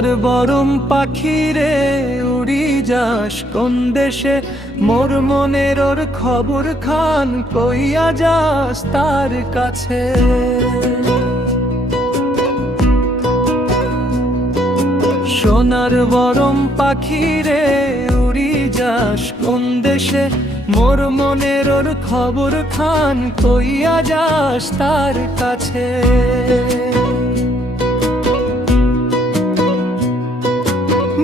সোনার বরম পাখি রে উড়ি যাস কোন দেশে, মোর মনের ওর খবর খান কইয়া যাস তার কাছে। সোনার বরম পাখি রে উড়ি যাস কোন দেশে, মোর মনের ওর খবর খান কইয়া যাস তার কাছে।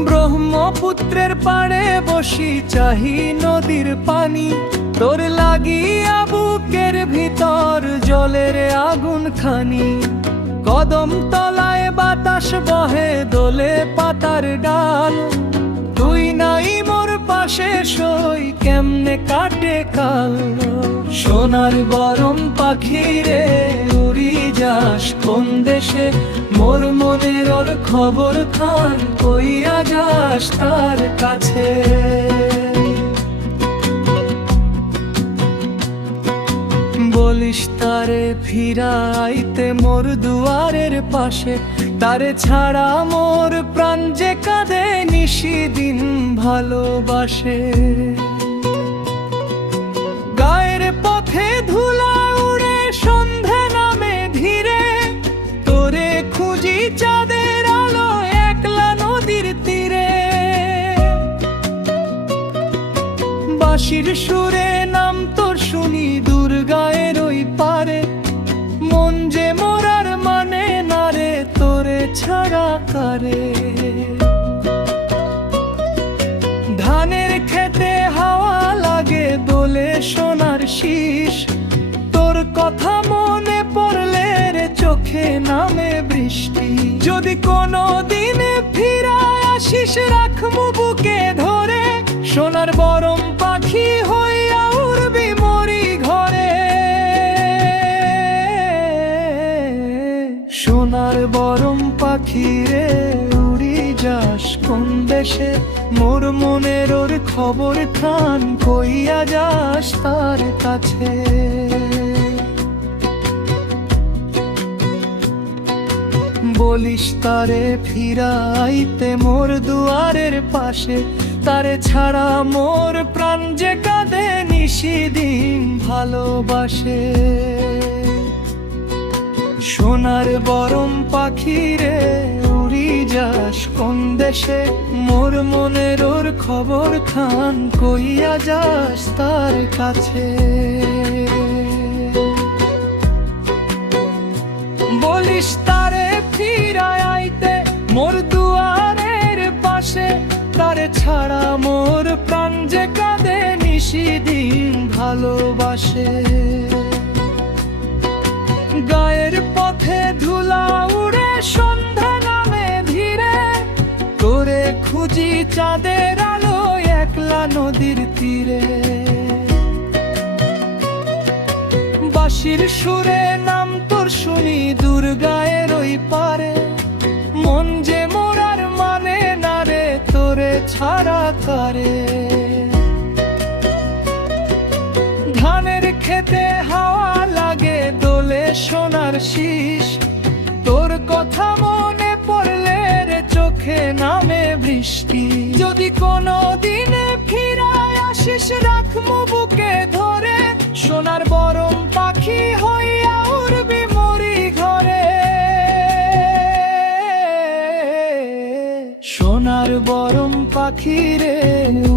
ব্রহ্মপুত্রের পাড়ে বসি চাহি নদীর পানি, তোর লাগিয়া বুকের ভিতর জলের আগুন খানি। কদম তলায় বাতাস বহে দোলে পাতার ডাল, তুই নাই মোর পাশে সই কেমনে কাটে কাল। সোনার বরম পাখি রে উড়ি যাস কোন দেশে, মোর মনের ওর খবর খান কইয়া যাস তার কাছে। বলিস তারে ফিরাইতে মোর দুয়ারের পাশে, তারে ছাড়া মোর প্রাণ যে কাঁদে নিশিদিন ভালোবাসে। গায়ের পথে ধুলা উড়ে সন্ধে নামে ধীরে, তোরে খুঁজি চাঁদের আলো একলা নদীর তীরে। বাঁশির সুরে নাম তোর শুনি দূর গায়ের ওই পারে, মন যে মোরার মানে না রে তোরে ছাড়া কারে। ধানের খেতে হাওয়া লাগে দোলে সোনার শীষ, তোর কথা মনে পড়লে রে চোখে নামে বৃষ্টি। যদি কোনো দিনে ফিরায় আসিস রাখমু বুকে ধরে, সোনার বরম পাখি হইয়া উড়বি মরি ঘরে। সোনার বরম পাখি রে উড়ি যাস কোন দেশে, মোর মনের ওর খবর খান কইয়া যাস তার কাছে। বলিস তারে ফিরাইতে মোর দুয়ারের পাশে, তারে ছাড়া মোর প্রাণ যে কাঁদে নিশিদিন ভালোবাসে। সোনার বরম পাখি রে উড়ি যাস কোন দেশে, মোর মনের ওর খবর খান কইয়া যাস তার কাছে। বলিস তারে ফিরায় আইতে মোর দুয়ারের পাশে, তারে ছাড়া মোর প্রাণ যে কাঁদে নিশিদিন ভালোবাসে। গায়ের পথে ধুলা উড়ে সন্ধ্যা নামে ধীরে, তোরে খুঁজি চাঁদের আলো একলা নদীর তীরে। বাঁশির সুরে নাম তোর শুনি দূর গায়ের ওই পারে, মন যে মোরার মানে না রে তোরে ছাড়া কারে। ধানের খেতে হাওয়া লাগে দোলে সোনার শীষ, তোর কথা মনে পড়লে রে চোখে নামে বৃষ্টি। যদি কোনো দিনে ফিরায় আসিস রাখমু বুকে ধরে, সোনার বরম পাখি হইয়া উড়বি মরি ঘরে। সোনার বরম পাখি রে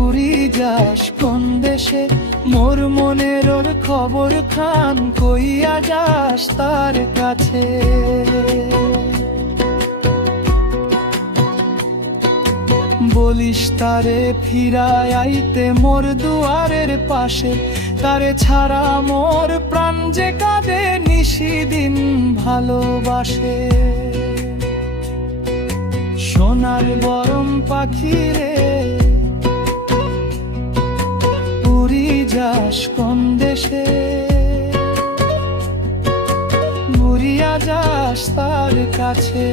উড়ি যাস কোন দেশে, মোর মনের ওর খবর খান কইয়া যাস তার কাছে। বলিস তারে ফিরায় আইতে মোর দুয়ারের পাশে, তারে ছাড়া মোর প্রাণ যে কাঁদে নিশিদিন ভালোবাসে। সোনার বরম পাখি রে উড়ি যাস কোন দেশে, উড়িয়া যাস তার কাছে।